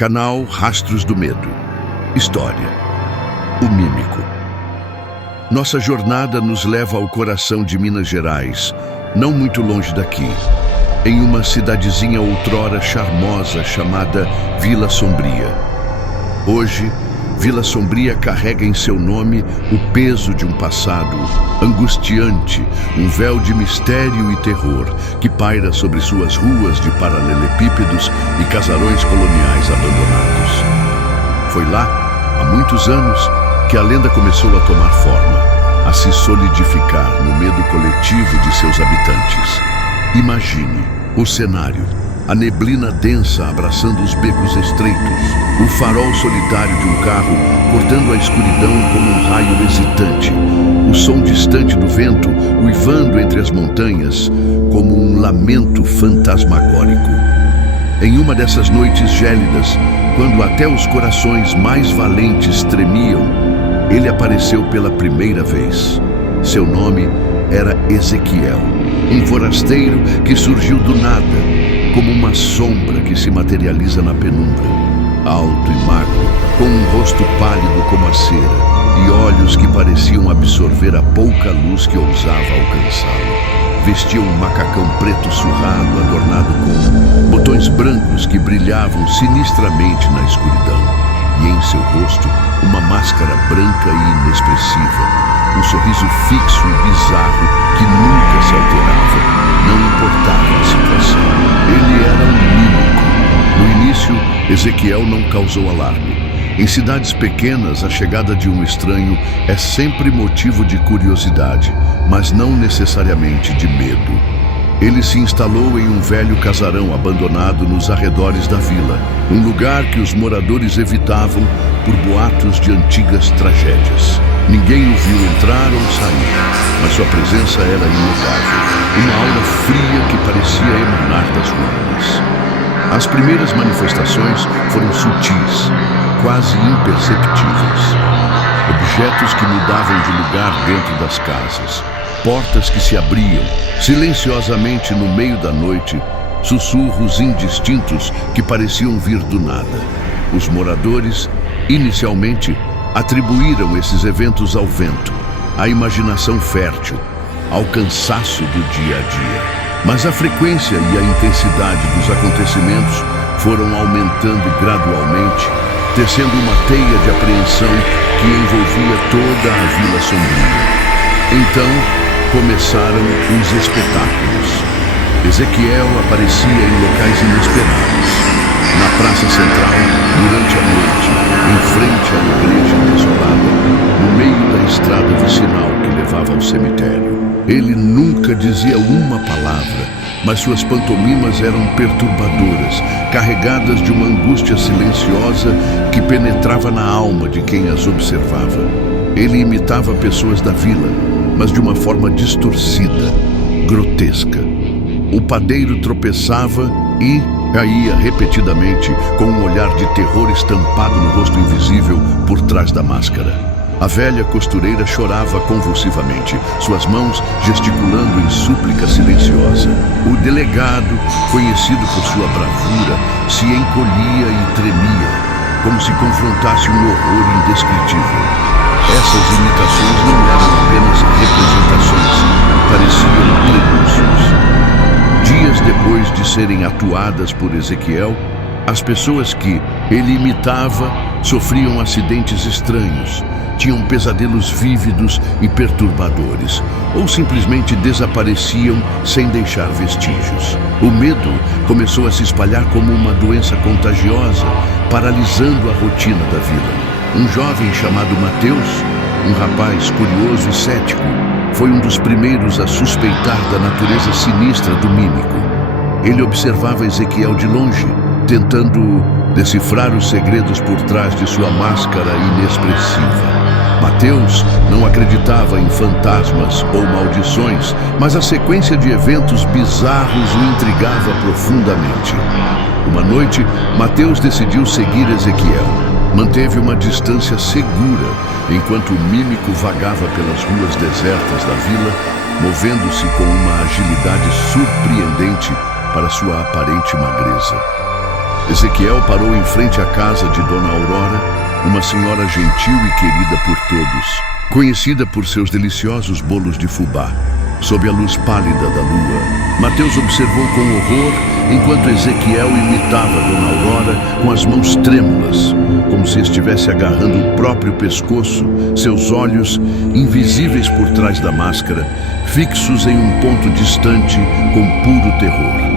Canal Rastros do Medo. História: o Mímico. Nossa jornada nos leva ao coração de Minas Gerais, não muito longe daqui, em uma cidadezinha outrora charmosa chamada Vila Sombria. Hoje, Vila Sombria carrega em seu nome o peso de um passado angustiante, um véu de mistério e terror que paira sobre suas ruas de paralelepípedos e casarões coloniais abandonados. Foi lá, há muitos anos, que a lenda começou a tomar forma, a se solidificar no medo coletivo de seus habitantes. Imagine o cenário: a neblina densa abraçando os becos estreitos, o farol solitário de um carro cortando a escuridão como um raio hesitante, o som distante do vento uivando entre as montanhas como um lamento fantasmagórico. Em uma dessas noites gélidas, quando até os corações mais valentes tremiam, ele apareceu pela primeira vez. Seu nome era Ezequiel, um forasteiro que surgiu do nada, como uma sombra que se materializa na penumbra. Alto e magro, com um rosto pálido como a cera e olhos que pareciam absorver a pouca luz que ousava alcançá-lo. Vestia um macacão preto surrado, adornado com botões brancos que brilhavam sinistramente na escuridão, e em seu rosto uma máscara branca e inexpressiva, um sorriso fixo e bizarro que nunca se alterava, não importava a situação. Ele era um mímico. No início, Ezequiel não causou alarme. Em cidades pequenas, a chegada de um estranho é sempre motivo de curiosidade, mas não necessariamente de medo. Ele se instalou em um velho casarão abandonado nos arredores da vila, um lugar que os moradores evitavam por boatos de antigas tragédias. Ninguém o viu entrar ou sair, mas sua presença era inegável, uma aura fria que parecia emanar das ruínas. As primeiras manifestações foram sutis, quase imperceptíveis. Objetos que mudavam de lugar dentro das casas, portas que se abriam silenciosamente no meio da noite, sussurros indistintos que pareciam vir do nada. Os moradores, inicialmente, atribuíram esses eventos ao vento, à imaginação fértil, ao cansaço do dia a dia. Mas a frequência e a intensidade dos acontecimentos foram aumentando gradualmente, tecendo uma teia de apreensão que envolvia toda a Vila Sombria. Então, começaram os espetáculos. Ezequiel aparecia em locais inesperados. Na praça central, durante a noite, em frente à igreja desolada, no meio da estrada vicinal que levava ao cemitério. Ele nunca dizia uma palavra, mas suas pantomimas eram perturbadoras, carregadas de uma angústia silenciosa que penetrava na alma de quem as observava. Ele imitava pessoas da vila, mas de uma forma distorcida, grotesca. O padeiro tropeçava e caía repetidamente, com um olhar de terror estampado no rosto invisível por trás da máscara. A velha costureira chorava convulsivamente, suas mãos gesticulando em súplica silenciosa. O delegado, conhecido por sua bravura, se encolhia e tremia, como se confrontasse um horror indescritível. Essas imitações não eram apenas representações, pareciam prenúncios. Dias depois de serem atuadas por Ezequiel, as pessoas que ele imitava sofriam acidentes estranhos, tinham pesadelos vívidos e perturbadores, ou simplesmente desapareciam sem deixar vestígios. O medo começou a se espalhar como uma doença contagiosa, paralisando a rotina da vila. Um jovem chamado Mateus, um rapaz curioso e cético, foi um dos primeiros a suspeitar da natureza sinistra do mímico. Ele observava Ezequiel de longe, tentando decifrar os segredos por trás de sua máscara inexpressiva. Mateus não acreditava em fantasmas ou maldições, mas a sequência de eventos bizarros o intrigava profundamente. Uma noite, Mateus decidiu seguir Ezequiel. Manteve uma distância segura, enquanto o mímico vagava pelas ruas desertas da vila, movendo-se com uma agilidade surpreendente para sua aparente magreza. Ezequiel parou em frente à casa de Dona Aurora, uma senhora gentil e querida por todos, conhecida por seus deliciosos bolos de fubá. Sob a luz pálida da lua, Mateus observou com horror enquanto Ezequiel imitava Dona Aurora com as mãos trêmulas, como se estivesse agarrando o próprio pescoço, seus olhos, invisíveis por trás da máscara, fixos em um ponto distante com puro terror.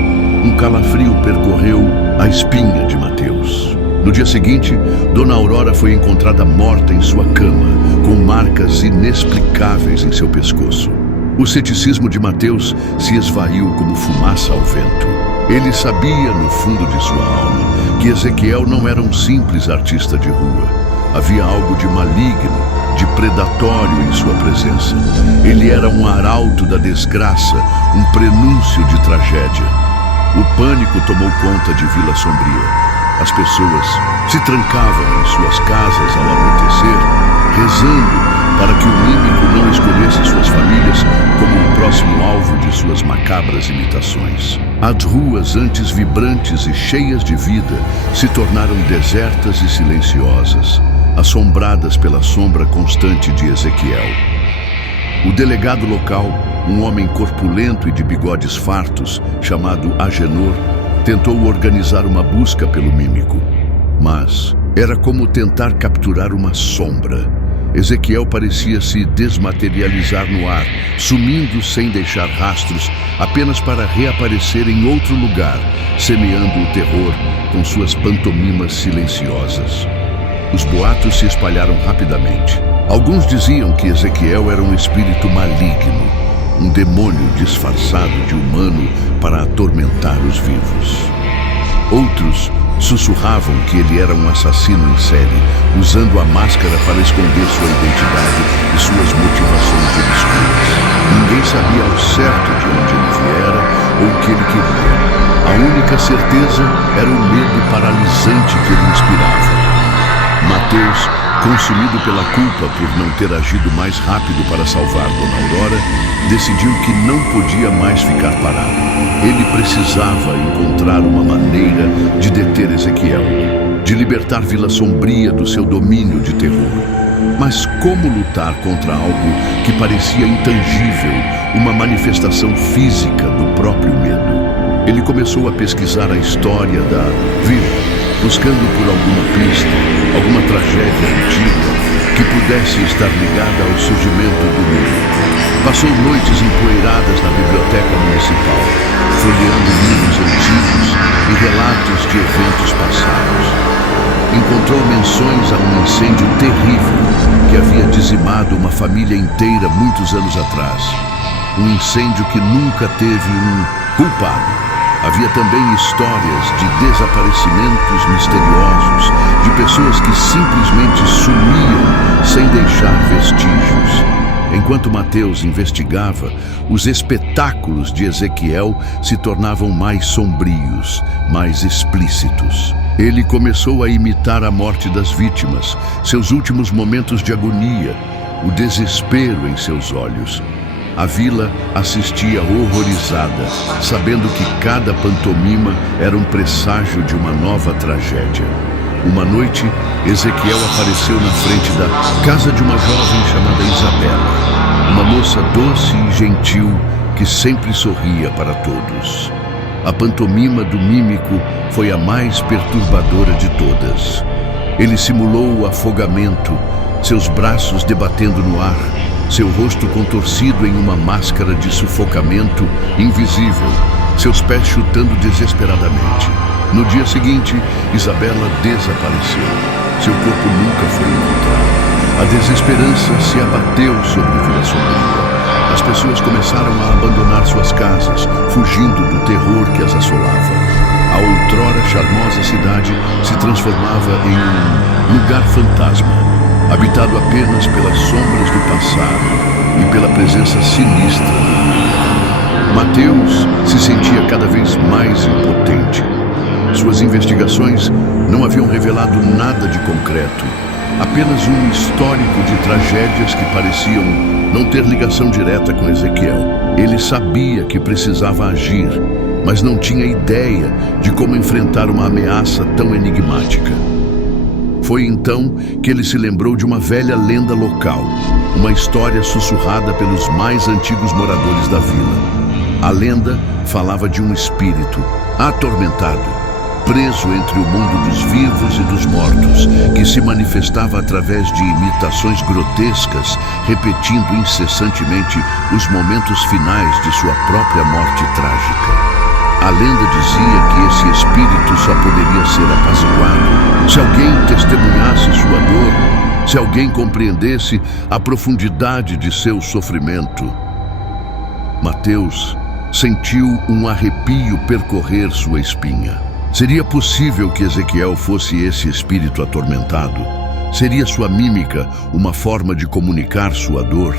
Um calafrio percorreu a espinha de Mateus. No dia seguinte, Dona Aurora foi encontrada morta em sua cama, com marcas inexplicáveis em seu pescoço. O ceticismo de Mateus se esvaiu como fumaça ao vento. Ele sabia, no fundo de sua alma, que Ezequiel não era um simples artista de rua. Havia algo de maligno, de predatório em sua presença. Ele era um arauto da desgraça, um prenúncio de tragédia. O pânico tomou conta de Vila Sombria. As pessoas se trancavam em suas casas ao anoitecer, rezando para que o mímico não escolhesse suas famílias como o próximo alvo de suas macabras imitações. As ruas, antes vibrantes e cheias de vida, se tornaram desertas e silenciosas, assombradas pela sombra constante de Ezequiel. O delegado local, um homem corpulento e de bigodes fartos, chamado Agenor, tentou organizar uma busca pelo mímico. Mas era como tentar capturar uma sombra. Ezequiel parecia se desmaterializar no ar, sumindo sem deixar rastros, apenas para reaparecer em outro lugar, semeando o terror com suas pantomimas silenciosas. Os boatos se espalharam rapidamente. Alguns diziam que Ezequiel era um espírito maligno, um demônio disfarçado de humano para atormentar os vivos. Outros sussurravam que ele era um assassino em série, usando a máscara para esconder sua identidade e suas motivações obscuras. Ninguém sabia ao certo de onde ele viera ou o que ele queria. A única certeza era o medo paralisante que ele inspirava. Mateus, consumido pela culpa por não ter agido mais rápido para salvar Dona Aurora, decidiu que não podia mais ficar parado. Ele precisava encontrar uma maneira de deter Ezequiel, de libertar Vila Sombria do seu domínio de terror. Mas como lutar contra algo que parecia intangível, uma manifestação física do próprio medo? Ele começou a pesquisar a história da Vila, buscando por alguma pista, alguma tragédia antiga que pudesse estar ligada ao surgimento do mundo. Passou noites empoeiradas na biblioteca municipal, folheando livros antigos e relatos de eventos passados. Encontrou menções a um incêndio terrível que havia dizimado uma família inteira muitos anos atrás. Um incêndio que nunca teve um culpado. Havia também histórias de desaparecimentos misteriosos, de pessoas que simplesmente sumiam sem deixar vestígios. Enquanto Mateus investigava, os espetáculos de Ezequiel se tornavam mais sombrios, mais explícitos. Ele começou a imitar a morte das vítimas, seus últimos momentos de agonia, o desespero em seus olhos. A vila assistia horrorizada, sabendo que cada pantomima era um presságio de uma nova tragédia. Uma noite, Ezequiel apareceu na frente da casa de uma jovem chamada Isabela, uma moça doce e gentil que sempre sorria para todos. A pantomima do mímico foi a mais perturbadora de todas. Ele simulou o afogamento, seus braços debatendo no ar, seu rosto contorcido em uma máscara de sufocamento invisível, seus pés chutando desesperadamente. No dia seguinte, Isabela desapareceu. Seu corpo nunca foi encontrado. A desesperança se abateu sobre Vila Sombria. As pessoas começaram a abandonar suas casas, fugindo do terror que as assolava. A outrora charmosa cidade se transformava em um lugar fantasma, habitado apenas pelas sombras do passado e pela presença sinistra do medo. Mateus se sentia cada vez mais impotente. Suas investigações não haviam revelado nada de concreto, apenas um histórico de tragédias que pareciam não ter ligação direta com Ezequiel. Ele sabia que precisava agir, mas não tinha ideia de como enfrentar uma ameaça tão enigmática. Foi então que ele se lembrou de uma velha lenda local, uma história sussurrada pelos mais antigos moradores da vila. A lenda falava de um espírito atormentado, preso entre o mundo dos vivos e dos mortos, que se manifestava através de imitações grotescas, repetindo incessantemente os momentos finais de sua própria morte trágica. A lenda dizia que esse espírito só poderia ser apaziguado se alguém testemunhasse sua dor, se alguém compreendesse a profundidade de seu sofrimento. Mateus sentiu um arrepio percorrer sua espinha. Seria possível que Ezequiel fosse esse espírito atormentado? Seria sua mímica uma forma de comunicar sua dor?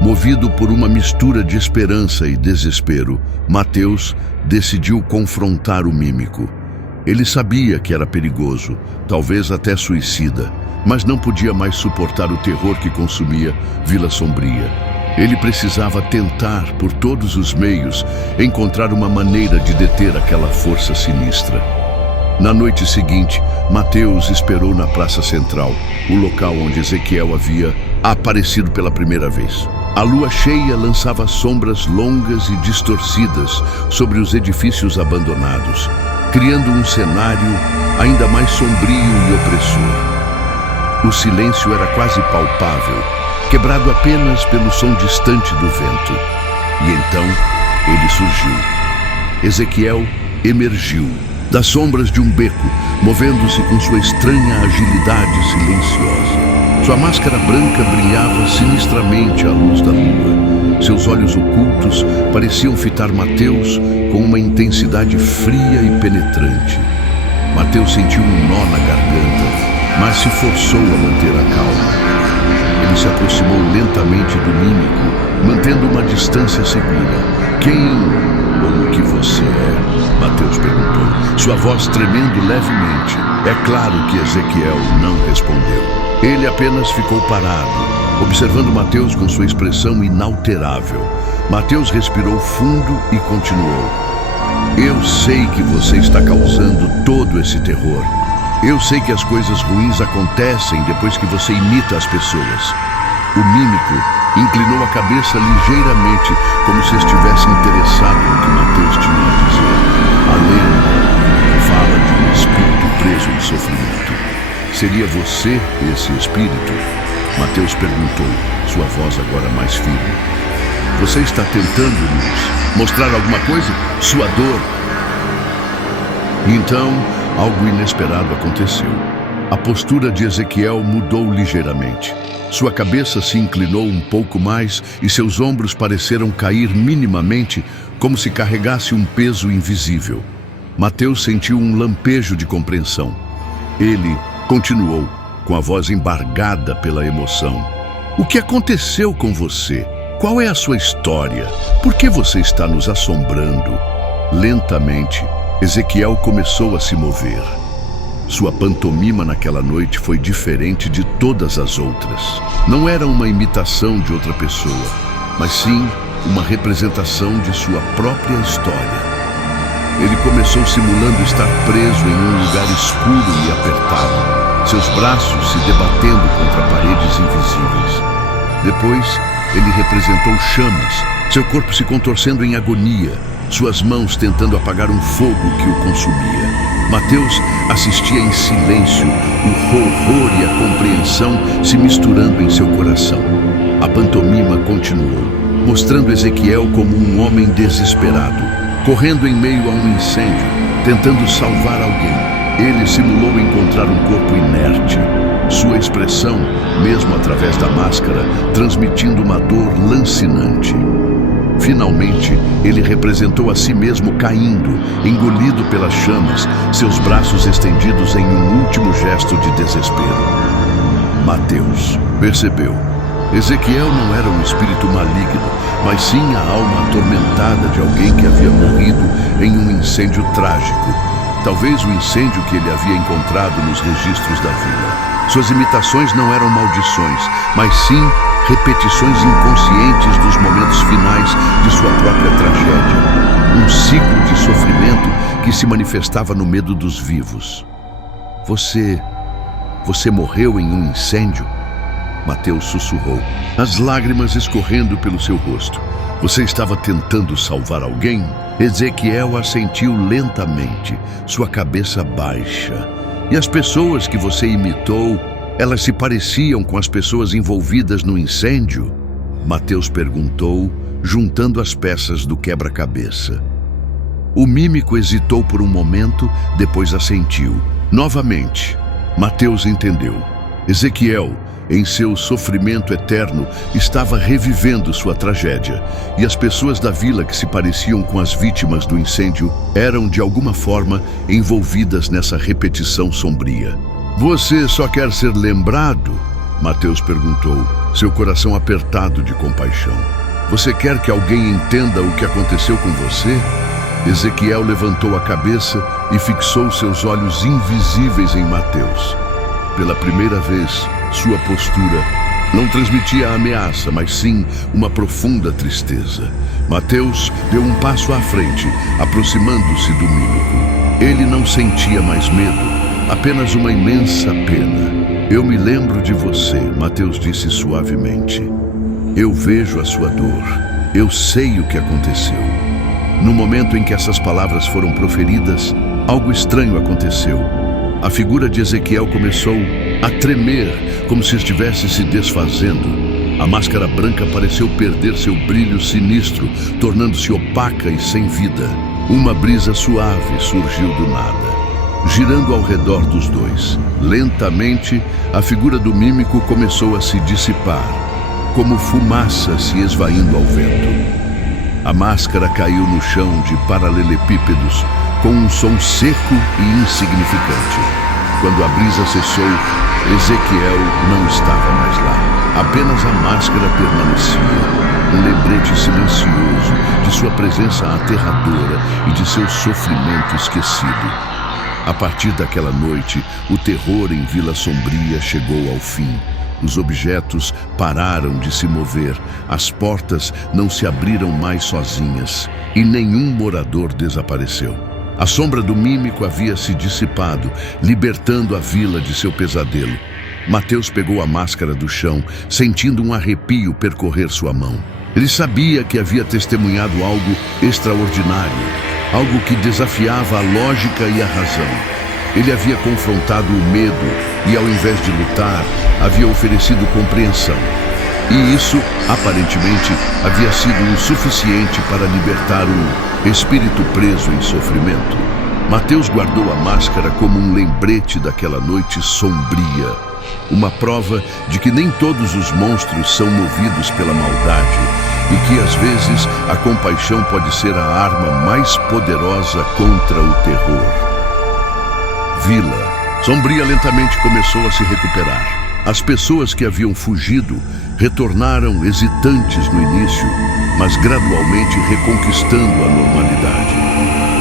Movido por uma mistura de esperança e desespero, Mateus decidiu confrontar o mímico. Ele sabia que era perigoso, talvez até suicida, mas não podia mais suportar o terror que consumia Vila Sombria. Ele precisava tentar, por todos os meios, encontrar uma maneira de deter aquela força sinistra. Na noite seguinte, Mateus esperou na Praça Central, o local onde Ezequiel havia aparecido pela primeira vez. A lua cheia lançava sombras longas e distorcidas sobre os edifícios abandonados, criando um cenário ainda mais sombrio e opressor. O silêncio era quase palpável, quebrado apenas pelo som distante do vento. E então, ele surgiu. Ezequiel emergiu das sombras de um beco, movendo-se com sua estranha agilidade silenciosa. Sua máscara branca brilhava sinistramente à luz da lua. Seus olhos ocultos pareciam fitar Mateus com uma intensidade fria e penetrante. Mateus sentiu um nó na garganta, mas se forçou a manter a calma. Ele se aproximou lentamente do mímico, mantendo uma distância segura. Quem ou o que você é? Mateus perguntou, sua voz tremendo levemente. É claro que Ezequiel não respondeu. Ele apenas ficou parado, observando Mateus com sua expressão inalterável. Mateus respirou fundo e continuou. Eu sei que você está causando todo esse terror. Eu sei que as coisas ruins acontecem depois que você imita as pessoas. O mímico inclinou a cabeça ligeiramente, como se estivesse interessado no que Mateus tinha a dizer. A lenda fala de um espírito preso em sofrimento. Seria você esse espírito? Mateus perguntou, sua voz agora mais firme. Você está tentando nos mostrar alguma coisa? Sua dor. Então, algo inesperado aconteceu. A postura de Ezequiel mudou ligeiramente. Sua cabeça se inclinou um pouco mais e seus ombros pareceram cair minimamente, como se carregasse um peso invisível. Mateus sentiu um lampejo de compreensão. Ele continuou, com a voz embargada pela emoção. O que aconteceu com você? Qual é a sua história? Por que você está nos assombrando? Lentamente, Ezequiel começou a se mover. Sua pantomima naquela noite foi diferente de todas as outras. Não era uma imitação de outra pessoa, mas sim uma representação de sua própria história. Ele começou simulando estar preso em um lugar escuro e apertado, seus braços se debatendo contra paredes invisíveis. Depois, ele representou chamas, seu corpo se contorcendo em agonia, suas mãos tentando apagar um fogo que o consumia. Mateus assistia em silêncio, o horror e a compreensão se misturando em seu coração. A pantomima continuou, mostrando Ezequiel como um homem desesperado, correndo em meio a um incêndio, tentando salvar alguém. Ele simulou encontrar um corpo inerte. Sua expressão, mesmo através da máscara, transmitindo uma dor lancinante. Finalmente, ele representou a si mesmo caindo, engolido pelas chamas, seus braços estendidos em um último gesto de desespero. Mateus percebeu. Ezequiel não era um espírito maligno, mas sim a alma atormentada de alguém que havia morrido em um incêndio trágico. Talvez o incêndio que ele havia encontrado nos registros da vila. Suas imitações não eram maldições, mas sim repetições inconscientes dos momentos finais de sua própria tragédia. Um ciclo de sofrimento que se manifestava no medo dos vivos. Você morreu em um incêndio? Mateus sussurrou, as lágrimas escorrendo pelo seu rosto. Você estava tentando salvar alguém? Ezequiel assentiu lentamente, sua cabeça baixa. E as pessoas que você imitou, elas se pareciam com as pessoas envolvidas no incêndio? Mateus perguntou, juntando as peças do quebra-cabeça. O mímico hesitou por um momento, depois assentiu. Novamente, Mateus entendeu. Ezequiel, em seu sofrimento eterno, estava revivendo sua tragédia, e as pessoas da vila que se pareciam com as vítimas do incêndio eram, de alguma forma, envolvidas nessa repetição sombria. Você só quer ser lembrado? Mateus perguntou, seu coração apertado de compaixão. Você quer que alguém entenda o que aconteceu com você? Ezequiel levantou a cabeça e fixou seus olhos invisíveis em Mateus. Pela primeira vez, sua postura não transmitia ameaça, mas sim uma profunda tristeza. Mateus deu um passo à frente, aproximando-se do mímico. Ele não sentia mais medo, apenas uma imensa pena. Eu me lembro de você, Mateus disse suavemente. Eu vejo a sua dor. Eu sei o que aconteceu. No momento em que essas palavras foram proferidas, algo estranho aconteceu. A figura de Ezequiel começou a tremer, como se estivesse se desfazendo. A máscara branca pareceu perder seu brilho sinistro, tornando-se opaca e sem vida. Uma brisa suave surgiu do nada, girando ao redor dos dois. Lentamente, a figura do mímico começou a se dissipar, como fumaça se esvaindo ao vento. A máscara caiu no chão de paralelepípedos, com um som seco e insignificante. Quando a brisa cessou, Ezequiel não estava mais lá. Apenas a máscara permanecia, um lembrete silencioso de sua presença aterradora e de seu sofrimento esquecido. A partir daquela noite, o terror em Vila Sombria chegou ao fim. Os objetos pararam de se mover, as portas não se abriram mais sozinhas e nenhum morador desapareceu. A sombra do mímico havia se dissipado, libertando a vila de seu pesadelo. Mateus pegou a máscara do chão, sentindo um arrepio percorrer sua mão. Ele sabia que havia testemunhado algo extraordinário, algo que desafiava a lógica e a razão. Ele havia confrontado o medo e, ao invés de lutar, havia oferecido compreensão. E isso, aparentemente, havia sido o suficiente para libertar um espírito preso em sofrimento. Mateus guardou a máscara como um lembrete daquela noite sombria, uma prova de que nem todos os monstros são movidos pela maldade e que, às vezes, a compaixão pode ser a arma mais poderosa contra o terror. Vila Sombria lentamente começou a se recuperar. As pessoas que haviam fugido retornaram hesitantes no início, mas gradualmente reconquistando a normalidade.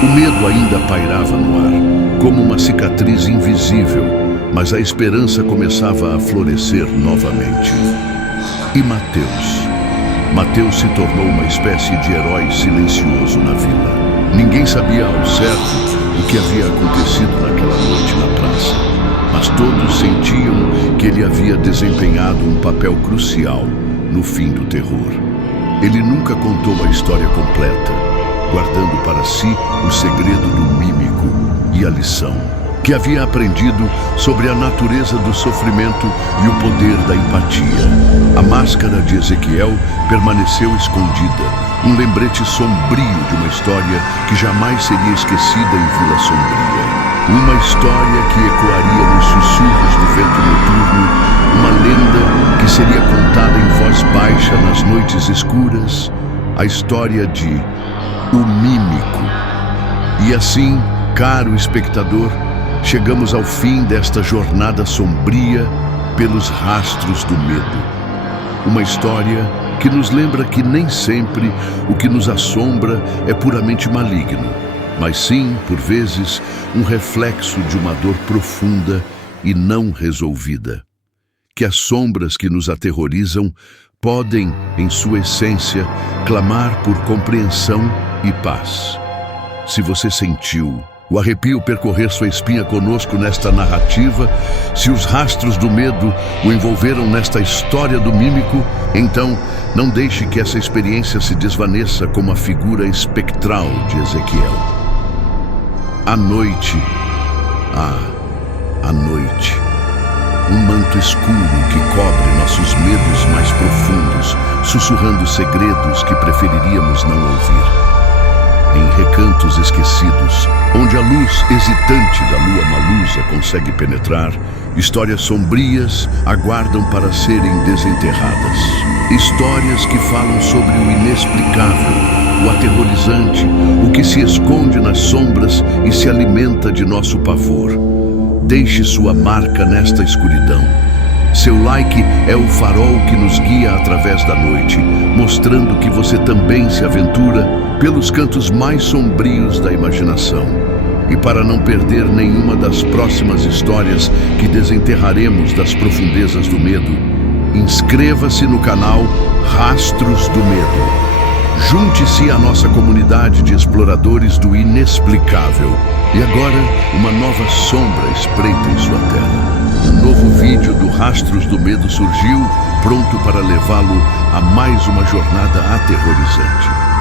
O medo ainda pairava no ar, como uma cicatriz invisível, mas a esperança começava a florescer novamente. E Mateus se tornou uma espécie de herói silencioso na vila. Ninguém sabia ao certo o que havia acontecido naquela noite na praça, mas todos sentiam que ele havia desempenhado um papel crucial no fim do terror. Ele nunca contou a história completa, guardando para si o segredo do mímico e a lição que havia aprendido sobre a natureza do sofrimento e o poder da empatia. A máscara de Ezequiel permaneceu escondida, um lembrete sombrio de uma história que jamais seria esquecida em Vila Sombria. Uma história que ecoaria nos sussurros do vento noturno, uma lenda que seria contada em voz baixa nas noites escuras, a história de O Mímico. E assim, caro espectador, chegamos ao fim desta jornada sombria pelos rastros do medo. Uma história que nos lembra que nem sempre o que nos assombra é puramente maligno, mas sim, por vezes, um reflexo de uma dor profunda e não resolvida. Que as sombras que nos aterrorizam podem, em sua essência, clamar por compreensão e paz. Se você sentiu o arrepio percorrer sua espinha conosco nesta narrativa, se os rastros do medo o envolveram nesta história do mímico, então não deixe que essa experiência se desvaneça como a figura espectral de Ezequiel. A noite, a noite, um manto escuro que cobre nossos medos mais profundos, sussurrando segredos que preferiríamos não ouvir. Em recantos esquecidos, onde a luz hesitante da lua malusa consegue penetrar, histórias sombrias aguardam para serem desenterradas. Histórias que falam sobre o inexplicável, o aterrorizante, o que se esconde nas sombras e se alimenta de nosso pavor. Deixe sua marca nesta escuridão. Seu like é o farol que nos guia através da noite, mostrando que você também se aventura pelos cantos mais sombrios da imaginação. E para não perder nenhuma das próximas histórias que desenterraremos das profundezas do medo, inscreva-se no canal Rastros do Medo. Junte-se à nossa comunidade de exploradores do inexplicável. E agora, uma nova sombra espreita em sua tela. Um novo vídeo do Rastros do Medo surgiu, pronto para levá-lo a mais uma jornada aterrorizante.